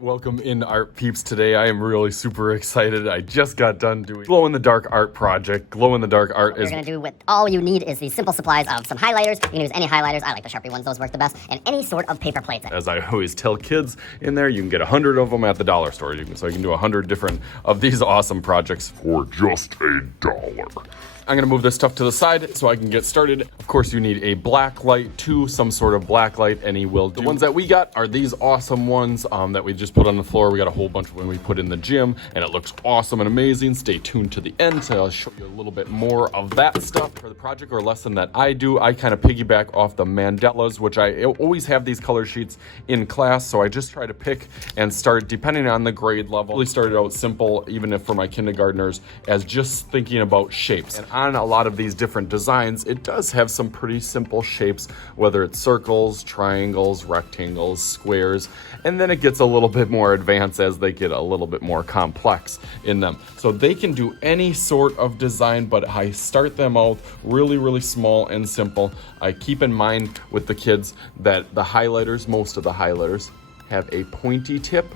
Welcome in art peeps. Today I am really super excited. I just got done doing glow-in-the-dark art project. Glow-in-the-dark art You're gonna do with all you need is these simple supplies of some highlighters. You can use any highlighters. I like the Sharpie ones, those work the best, and any sort of paper plates. As I always tell kids in there, you can get 100 of them at the dollar store. So you can do 100 different of these awesome projects for just $1. I'm gonna move this stuff to the side so I can get started. Of course, you need a black light too, some sort of black light, any will do. The ones that we got are these awesome ones that we just put on the floor. We got a whole bunch of when we put in the gym, and it looks awesome and amazing. Stay tuned to the end so I'll show you a little bit more of that stuff. For the project or lesson that I do, I kind of piggyback off the mandalas, which I always have these color sheets in class, so I just try to pick and start depending on the grade level. Really started out simple, even if for my kindergartners, as just thinking about shapes. And on a lot of these different designs, it does have some pretty simple shapes, whether it's circles, triangles, rectangles, squares, and then it gets a little bit more advanced as they get a little bit more complex in them. So they can do any sort of design, but I start them out really, really small and simple. I keep in mind with the kids that the highlighters, most of the highlighters, have a pointy tip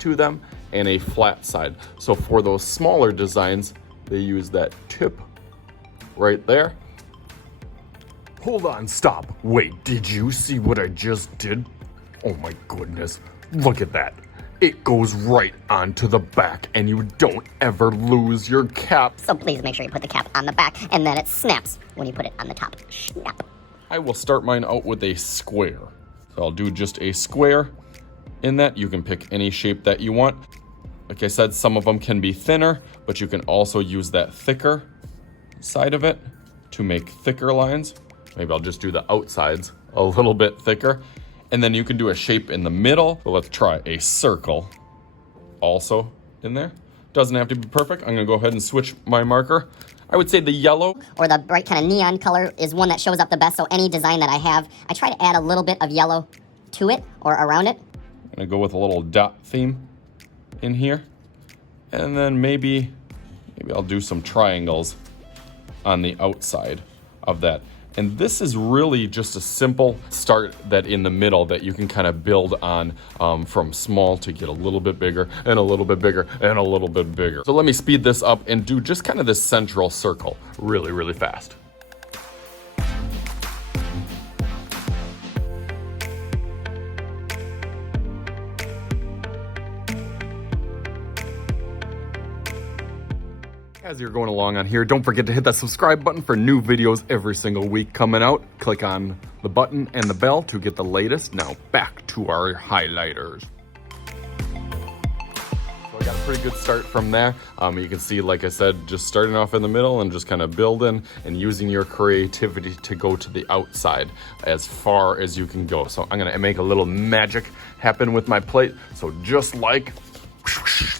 to them and a flat side. So for those smaller designs, they use that tip right there. Hold on, stop. Wait, did you see what I just did? Oh my goodness, look at that. It goes right onto the back and you don't ever lose your cap. So please make sure you put the cap on the back and then it snaps when you put it on the top. Snap. I will start mine out with a square. So I'll do just a square in that. You can pick any shape that you want. Like I said, some of them can be thinner, but you can also use that thicker side of it to make thicker lines. Maybe I'll just do the outsides a little bit thicker. And then you can do a shape in the middle. So let's try a circle also in there. Doesn't have to be perfect. I'm gonna go ahead and switch my marker. I would say the yellow or the bright kind of neon color is one that shows up the best. So any design that I have, I try to add a little bit of yellow to it or around it. I'm gonna go with a little dot theme in here. And then maybe I'll do some triangles on the outside of that. And this is really just a simple start that in the middle that you can kind of build on from small to get a little bit bigger and a little bit bigger and a little bit bigger. So let me speed this up and do just kind of this central circle really, really fast. As you're going along on here, don't forget to hit that subscribe button for new videos every single week coming out. Click on the button and the bell to get the latest. Now back to our highlighters. So I got a pretty good start from there. You can see, like I said, just starting off in the middle and just kind of building and using your creativity to go to the outside as far as you can go. So I'm gonna make a little magic happen with my plate. So just like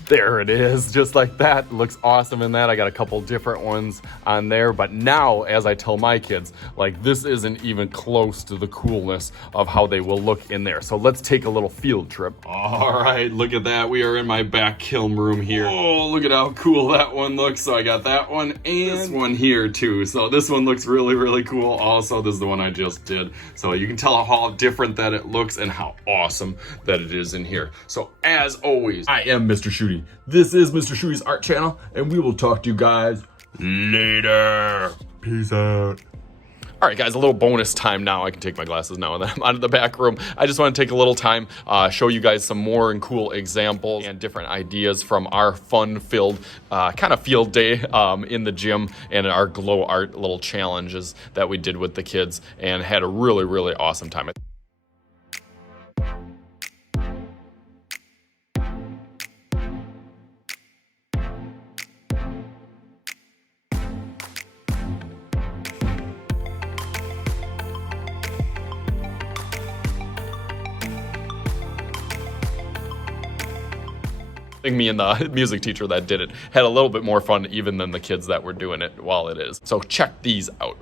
there it is, just like that. Looks awesome in that. I got a couple different ones on there, but now, as I tell my kids, like this isn't even close to the coolness of how they will look in there. So let's take a little field trip. All right, look at that. We are in my back kiln room here. Oh, look at how cool that one looks. So I got that one and this one here too. So this one looks really, really cool. Also, this is the one I just did. So you can tell how different that it looks and how awesome that it is in here. So as always, I am Mr. Shooty. This is Mr. Shooty's art channel, and we will talk to you guys later. Peace out. All right, guys, a little bonus time now. I can take my glasses now and then I'm out of the back room. I just want to take a little time, show you guys some more and cool examples and different ideas from our fun-filled kind of field day in the gym and our glow art little challenges that we did with the kids and had a really, really awesome time. Me and the music teacher that did it had a little bit more fun even than the kids that were doing it while it is. So check these out.